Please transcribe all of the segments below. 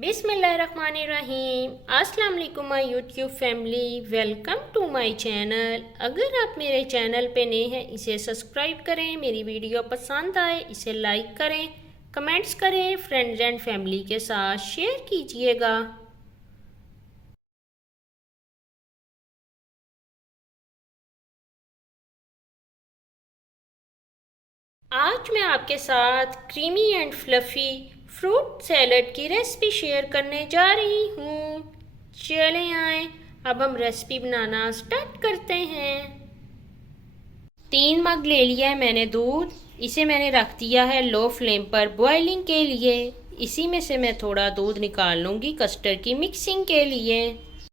बिस्मिल्लाहिर्रहमानिर्रहीम। अस्सलाम वालेकुम my YouTube family, welcome to my channel. अगर आप मेरे चैनल पे नए हैं इसे सब्सक्राइब करें, मेरी वीडियो पसंद आए इसे लाइक करें, कमेंट्स करें, फ्रेंड्स एंड फैमिली के साथ शेयर कीजिएगा। आज मैं आपके साथ creamy and fluffy fruit salad की रेसिपी शेयर करने जा रही हूँ। चलें आए अब हम रेसिपी बनाना स्टार्ट करते हैं। 3 मग ले लिया है मैंने दूध। इसे मैंने रख दिया है लो फ्लेम पर बॉइलिंग के लिए। इसी में से मैं थोड़ा दूध निकाल लूँगी कस्टर्ड की मिक्सिंग के लिए।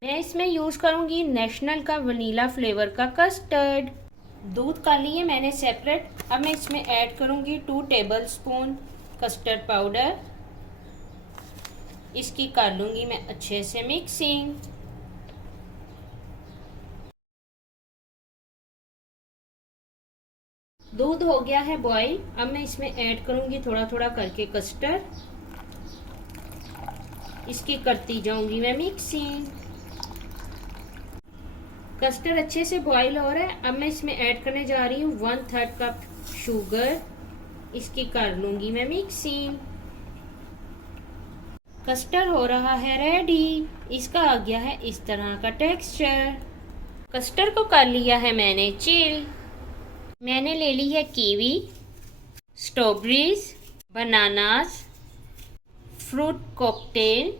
मैं इसमें यूज़ करूँगी नेशनल का वनीला फ्लेवर का कस्टर्ड। दूध कर लिए मैंने सेपरेट। अब मैं इसमें ऐड करूँगी 2 टेबलस्पून कस्टर्ड पाउडर। इसकी कर लूँगी मैं अच्छे से मिक्सिंग। दूध हो गया है बॉईल। अब मैं इसमें ऐड करूँगी थोड़ा थोड़ा करके कस्टर्ड। इसकी करती जाऊँगी मैं मिक्सिंग। कस्टर्ड अच्छे से बॉईल हो रहा है। अब मैं इसमें ऐड करने जा रही हूँ 1/3 कप शुगर। इसकी कर लूँगी मैं मिक्सिंग। कस्टर्ड हो रहा है रेडी। इसका आ गया है इस तरह का टेक्सचर। कस्टर्ड को कर लिया है मैंने चिल। मैंने ले ली है kiwi, strawberries, bananas, fruit cocktail,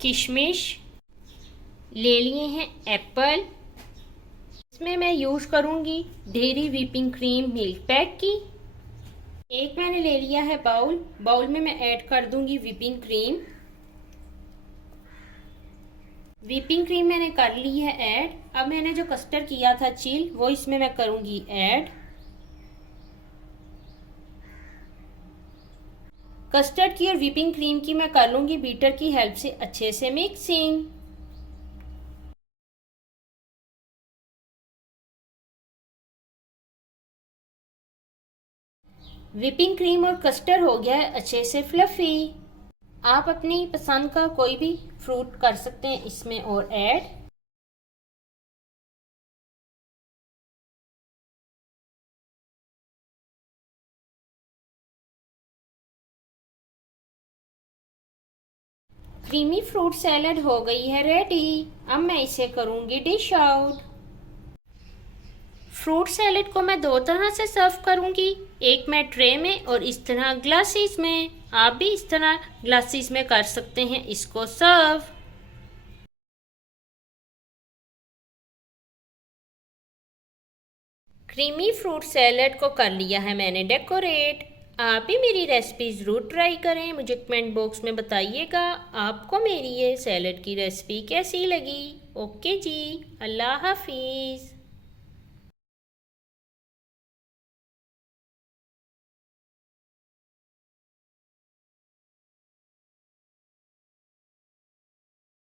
किशमिश, ले लिए हैं एप्पल। इसमें मैं यूज़ करूँगी dairy whipping cream milk pack की। एक मैंने ले लिया है बाउल में मैं ऐड कर दूंगी व्हिपिंग क्रीम। व्हिपिंग क्रीम मैंने कर ली है ऐड। अब मैंने जो कस्टर्ड किया था चिल वो इसमें मैं करूंगी ऐड। कस्टर्ड की और व्हिपिंग क्रीम की मैं कर लूंगी बीटर की हेल्प से अच्छे से मिक्सिंग। व्हिपिंग क्रीम और कस्टर्ड हो गया है अच्छे से फ्लफी। आप अपनी पसंद का कोई भी फ्रूट कर सकते हैं इसमें और ऐड। क्रीमी फ्रूट सैलड हो गई है रेडी। अब मैं इसे करूंगी डिश आउट। फ्रूट सैलेड को मैं 2 तरह से सर्व करूंगी। एक मैं ट्रे में और इस तरह ग्लासेस में। आप भी इस तरह ग्लासेस में कर सकते हैं इसको सर्व। क्रीमी फ्रूट सैलेड को कर लिया है मैंने डेकोरेट। आप भी मेरी रेसिपी ज़रूर ट्राई करें। मुझे कमेंट बॉक्स में बताइएगा आपको मेरी ये सैलेड की रेसिपी कैसी लगी। ओके जी, अल्लाह हाफिज़।